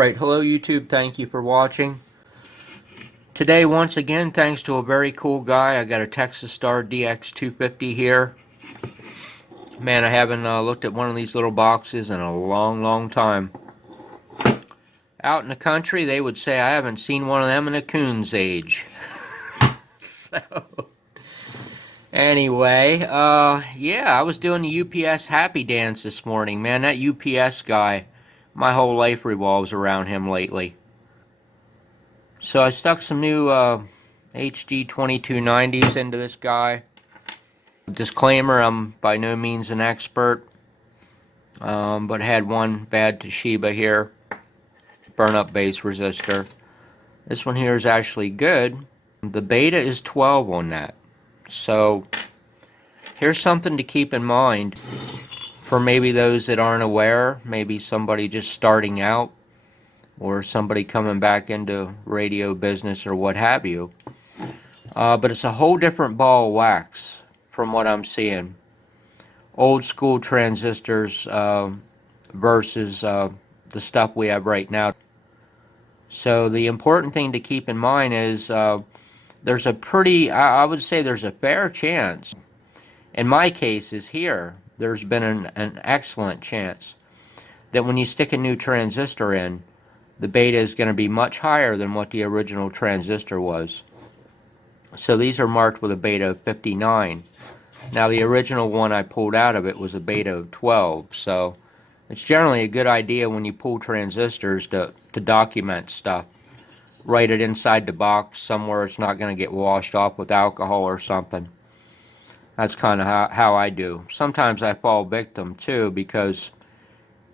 Alright, hello YouTube, thank you for watching. Today, once again, thanks to a very cool guy, I got a Texas Star DX250 here. Man, I haven't looked at one of these little boxes in a long time. Out in the country, they would say I haven't seen one of them in a coon's age. So, anyway, yeah, I was doing the UPS Happy Dance this morning. Man, that UPS guy, my whole life revolves around him lately. So I stuck some new HD 2290s into this guy. Disclaimer, I'm by no means an expert, but had one bad Toshiba here, burn up base resistor. This one here is actually good. The beta is 12 on that. So here's something to keep in mind for maybe those that aren't aware, maybe somebody just starting out, or somebody coming back into radio business or what have you. But it's a whole different ball of wax from what I'm seeing. Old school transistors versus the stuff we have right now. So the important thing to keep in mind is there's a pretty, I would say there's a fair chance, in my case is here, there's been an excellent chance that when you stick a new transistor in, the beta is going to be much higher than what the original transistor was. So these are marked with a beta of 59. Now the original one I pulled out of it was a beta of 12. So it's generally a good idea when you pull transistors to document stuff. Write it inside the box somewhere it's not going to get washed off with alcohol or something. That's kind of how I do. Sometimes I fall victim too because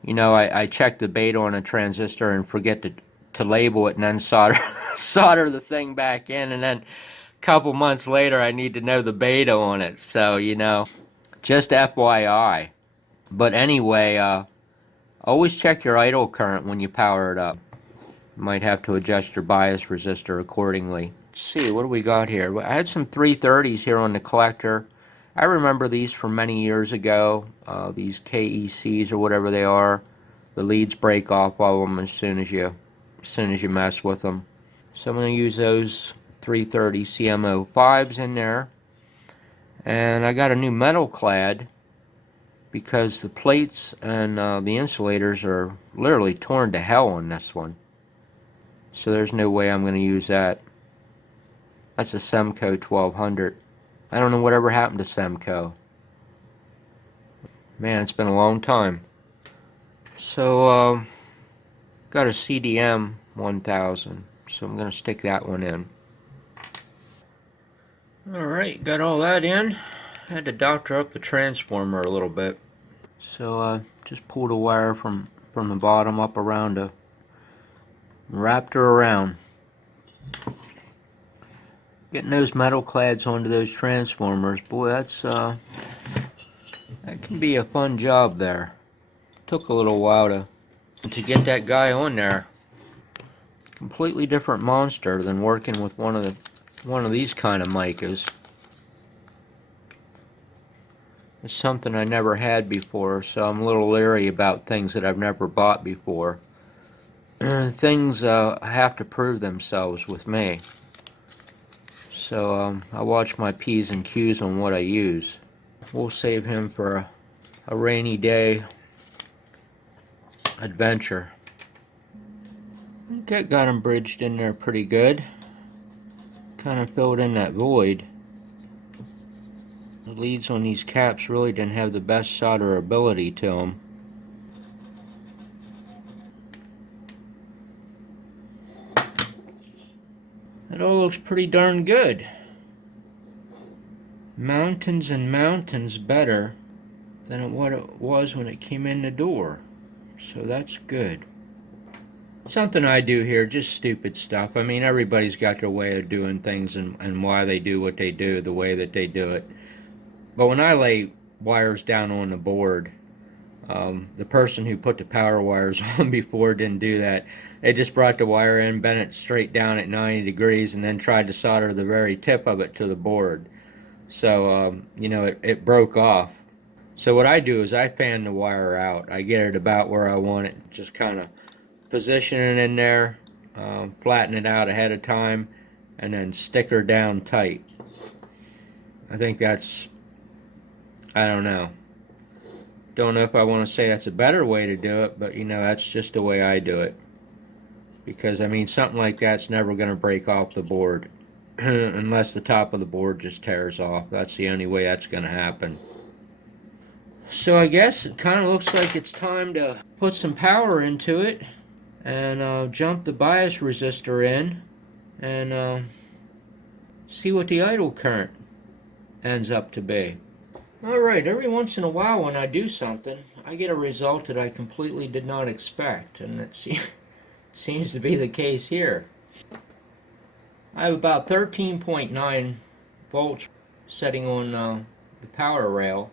you know, I check the beta on a transistor and forget to label it and then solder the thing back in, and then a couple months later I need to know the beta on it. So, you know, just FYI. But anyway, always check your idle current when you power it up. You might have to adjust your bias resistor accordingly. Let's see, what do we got here? I had some 330s here on the collector. I remember these from many years ago, these KECs or whatever they are. The leads break off of them as soon as you mess with them. So I'm going to use those 330 CM05s in there. And I got a new metal clad because the plates and the insulators are literally torn to hell on this one. So there's no way I'm going to use that. That's a Semco 1200. I don't know whatever happened to Semco. Man, it's been a long time. So, got a CDM 1000. So I'm going to stick that one in. Alright, got all that in. Had to doctor up the transformer a little bit. So, just pulled a wire from the bottom up around to wrapped her around. Getting those metal clads onto those transformers, boy, that's that can be a fun job there. Took a little while to get that guy on there. Completely different monster than working with one of these kind of micas. It's something I never had before, so I'm a little leery about things that I've never bought before. Things have to prove themselves with me. So I watch my P's and Q's on what I use. We'll save him for a rainy day adventure. I think that got him bridged in there pretty good. Kind of filled in that void. The leads on these caps really didn't have the best solderability to them. It all looks pretty darn good. Mountains and mountains better than what it was when it came in the door. So that's good. Something I do here, just stupid stuff. I mean, everybody's got their way of doing things and why they do what they do, the way that they do it. But when I lay wires down on the board, the person who put the power wires on before didn't do that. They just brought the wire in, bent it straight down at 90 degrees, and then tried to solder the very tip of it to the board. So, you know, it broke off. So what I do is I fan the wire out. I get it about where I want it, just kind of position it in there, flatten it out ahead of time, and then stick her down tight. I think that's, I don't know. Don't know if I want to say that's a better way to do it, but you know, that's just the way I do it. Because I mean, something like that's never going to break off the board. Unless the top of the board just tears off. That's the only way that's going to happen. So I guess it kind of looks like it's time to put some power into it and jump the bias resistor in and see what the idle current ends up to be. Alright, every once in a while when I do something, I get a result that I completely did not expect, and it seems to be the case here. I have about 13.9 volts setting on the power rail,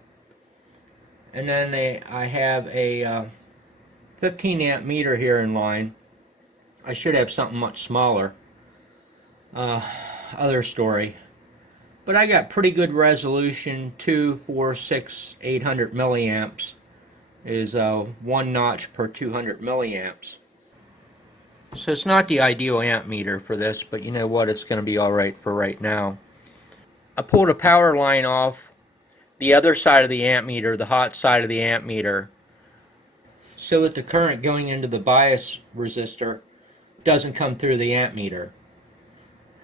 and then I have a 15 amp meter here in line. I should have something much smaller. Other story. But I got pretty good resolution. 2, 4, 6, 800 milliamps is 1 notch per 200 milliamps. So it's not the ideal amp meter for this, but you know what, it's going to be alright for right now. I pulled a power line off the other side of the amp meter, the hot side of the amp meter, so that the current going into the bias resistor doesn't come through the amp meter.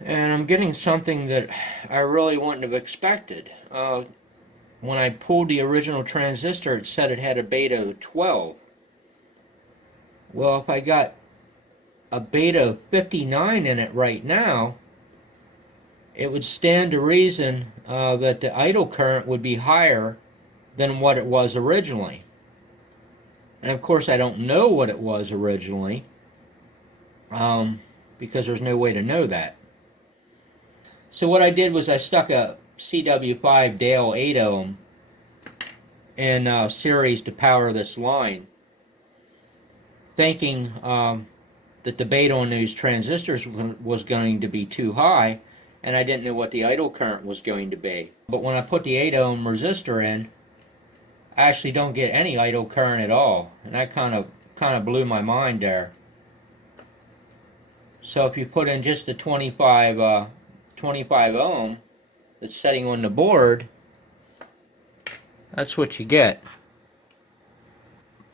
And I'm getting something that I really wouldn't have expected. When I pulled the original transistor, it said it had a beta of 12. Well, if I got a beta of 59 in it right now, it would stand to reason that the idle current would be higher than what it was originally. And of course I don't know what it was originally, because there's no way to know that. So what I did was I stuck a CW5 Dale 8 ohm in series to power this line, thinking that the beta on these transistors was going to be too high, and I didn't know what the idle current was going to be. But when I put the 8 ohm resistor in, I actually don't get any idle current at all, and that kind of blew my mind there. So if you put in just the 25 ohm that's setting on the board, that's what you get.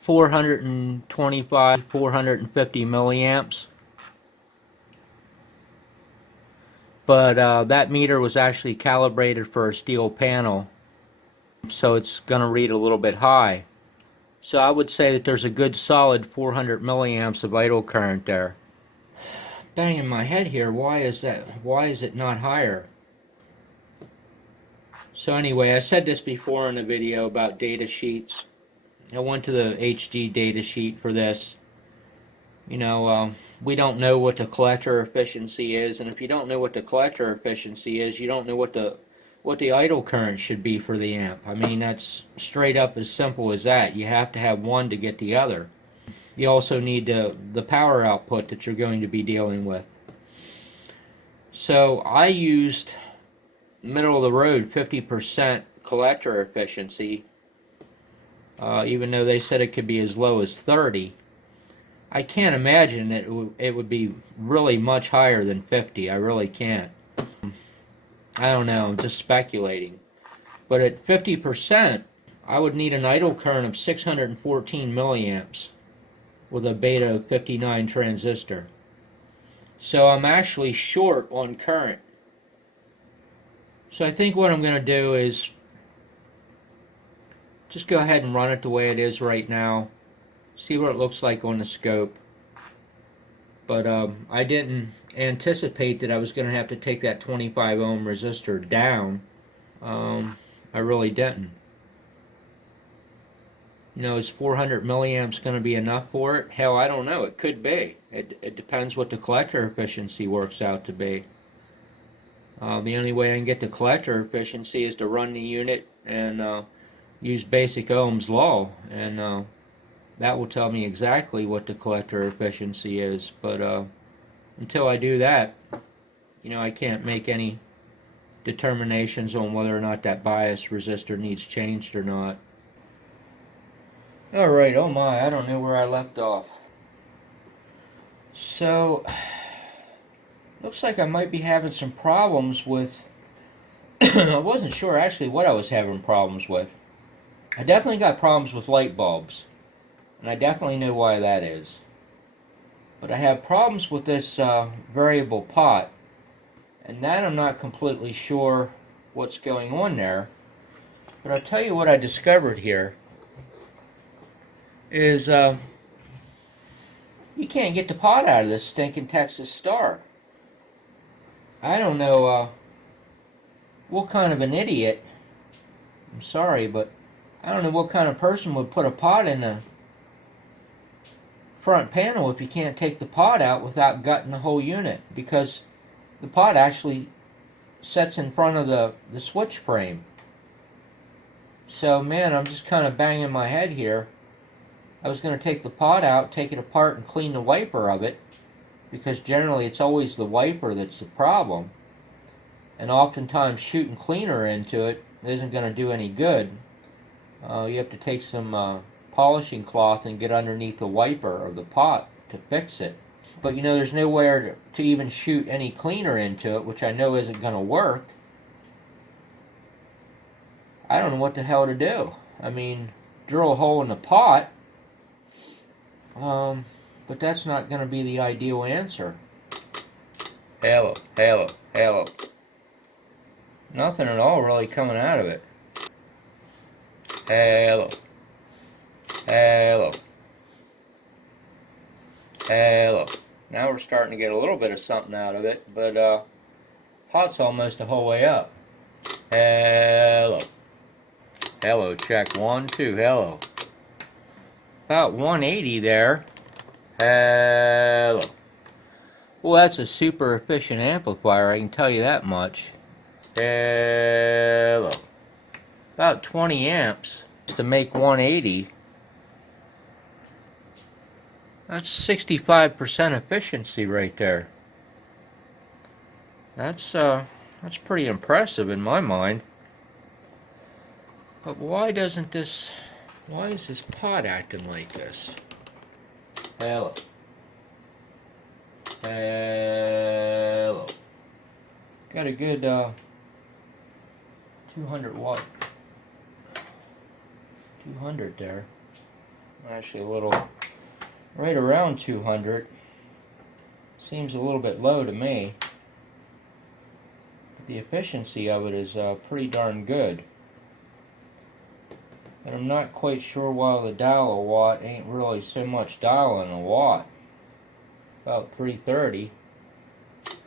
425, 450 milliamps. But that meter was actually calibrated for a steel panel, so it's going to read a little bit high. So I would say that there's a good solid 400 milliamps of idle current there. Banging my head here, why is that? Why is it not higher? So anyway, I said this before in a video about data sheets. I went to the HG data sheet for this. You know, we don't know what the collector efficiency is, and if you don't know what the collector efficiency is, you don't know what the idle current should be for the amp. I mean, that's straight up as simple as that. You have to have one to get the other. You also need the power output that you're going to be dealing with. So I used middle of the road 50% collector efficiency, even though they said it could be as low as 30. I can't imagine that it would be really much higher than 50. I really can't. I don't know, I'm just speculating. But at 50%, I would need an idle current of 614 milliamps with a beta of 59 transistor. So I'm actually short on current. So I think what I'm going to do is just go ahead and run it the way it is right now. See what it looks like on the scope. But I didn't anticipate that I was going to have to take that 25 ohm resistor down. I really didn't. You know, is 400 milliamps going to be enough for it? Hell, I don't know. It could be. It depends what the collector efficiency works out to be. The only way I can get the collector efficiency is to run the unit and use basic Ohm's law, and that will tell me exactly what the collector efficiency is. But until I do that, you know, I can't make any determinations on whether or not that bias resistor needs changed or not. Alright, oh my, I don't know where I left off. So, looks like I might be having some problems with. I wasn't sure actually what I was having problems with. I definitely got problems with light bulbs, and I definitely know why that is. But I have problems with this variable pot, and that I'm not completely sure what's going on there. But I'll tell you what I discovered here is you can't get the pot out of this stinking Texas Star. I don't know what kind of an idiot, I'm sorry, but I don't know what kind of person would put a pot in the front panel if you can't take the pot out without gutting the whole unit, because the pot actually sets in front of the switch frame. So man, I'm just kind of banging my head here. I was going to take the pot out, take it apart, and clean the wiper of it, because generally it's always the wiper that's the problem. And oftentimes shooting cleaner into it isn't going to do any good. You have to take some polishing cloth and get underneath the wiper of the pot to fix it. But you know, there's nowhere to even shoot any cleaner into it, which I know isn't going to work. I don't know what the hell to do. I mean, drill a hole in the pot, but that's not going to be the ideal answer. Hello, hello, hello. Nothing at all really coming out of it. Hello, hello, hello. Now we're starting to get a little bit of something out of it, but pot's almost the whole way up. Hello. Hello, check 1, 2, hello. About 180 there. Hello. Well, that's a super efficient amplifier, I can tell you that much. Hello. About 20 amps to make 180. That's 65% efficiency right there. That's pretty impressive in my mind. But why is this pot acting like this? Hello. Hello. Got a good 200 watt. 200 there. Actually a little, right around 200. Seems a little bit low to me. But the efficiency of it is pretty darn good. And I'm not quite sure why the dial a watt ain't really so much dialing a watt. About 330.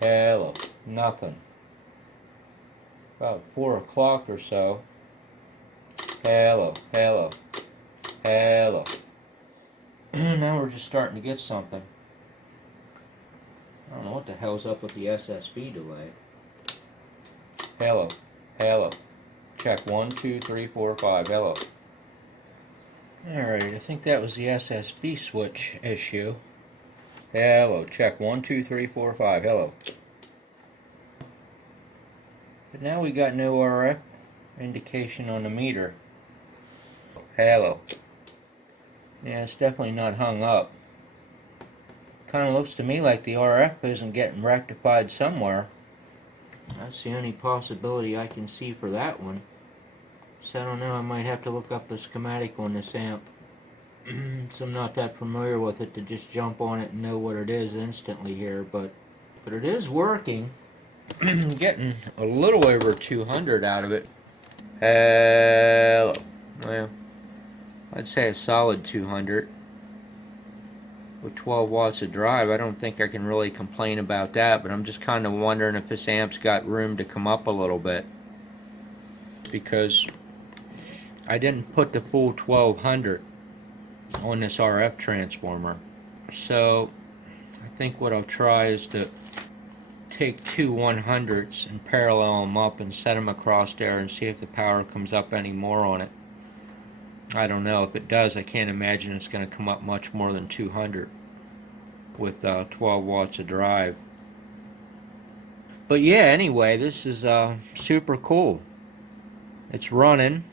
Hello. Nothing. About 4 o'clock or so. Hello. Hello. Hello. Now we're just starting to get something. I don't know what the hell's up with the SSB delay. Hello. Hello. Check 1, 2, 3, 4, 5. Hello. Alright, I think that was the SSB switch issue. Hello, check 1, 2, 3, 4, 5. Hello. But now we got no RF indication on the meter. Hello. Yeah, it's definitely not hung up. Kind of looks to me like the RF isn't getting rectified somewhere. That's the only possibility I can see for that one. So I don't know, I might have to look up the schematic on this amp. So I'm not that familiar with it to just jump on it and know what it is instantly here, but it is working. Getting a little over 200 out of it. Hello. Well, I'd say a solid 200. With 12 watts of drive, I don't think I can really complain about that, but I'm just kind of wondering if this amp's got room to come up a little bit. Because I didn't put the full 1200 on this RF transformer. So I think what I'll try is to take two 100s and parallel them up and set them across there and see if the power comes up any more on it. I don't know. If it does, I can't imagine it's going to come up much more than 200 with 12 watts of drive. But yeah, anyway, this is super cool. It's running.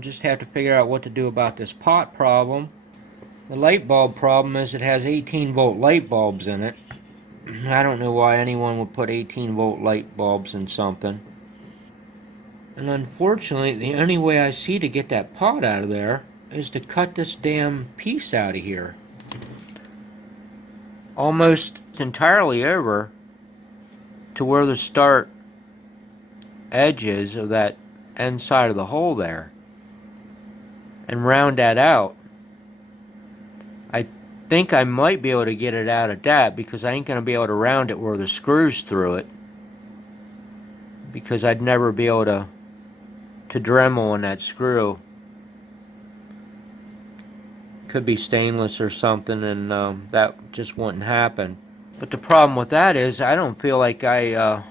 Just have to figure out what to do about this pot problem. The light bulb problem is it has 18 volt light bulbs in it. I don't know why anyone would put 18 volt light bulbs in something. And unfortunately, the only way I see to get that pot out of there is to cut this damn piece out of here. Almost entirely over to where the start edge is of that end side of the hole there. And round that out. I think I might be able to get it out of that because I ain't going to be able to round it where the screws through it. Because I'd never be able to Dremel on that screw. Could be stainless or something, and that just wouldn't happen. But the problem with that is I don't feel like I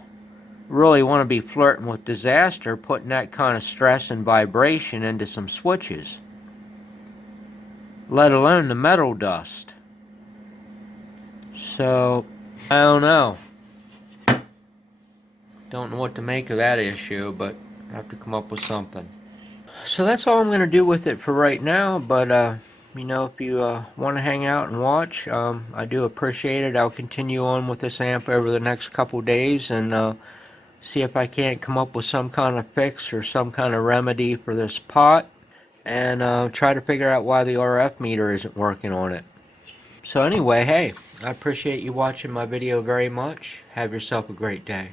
really want to be flirting with disaster, putting that kind of stress and vibration into some switches, let alone the metal dust. So I don't know what to make of that issue, but I have to come up with something. So that's all I'm going to do with it for right now, but you know, if you want to hang out and watch, I do appreciate it. I'll continue on with this amp over the next couple days and see if I can't come up with some kind of fix or some kind of remedy for this pot, and try to figure out why the RF meter isn't working on it. So anyway, hey, I appreciate you watching my video very much. Have yourself a great day.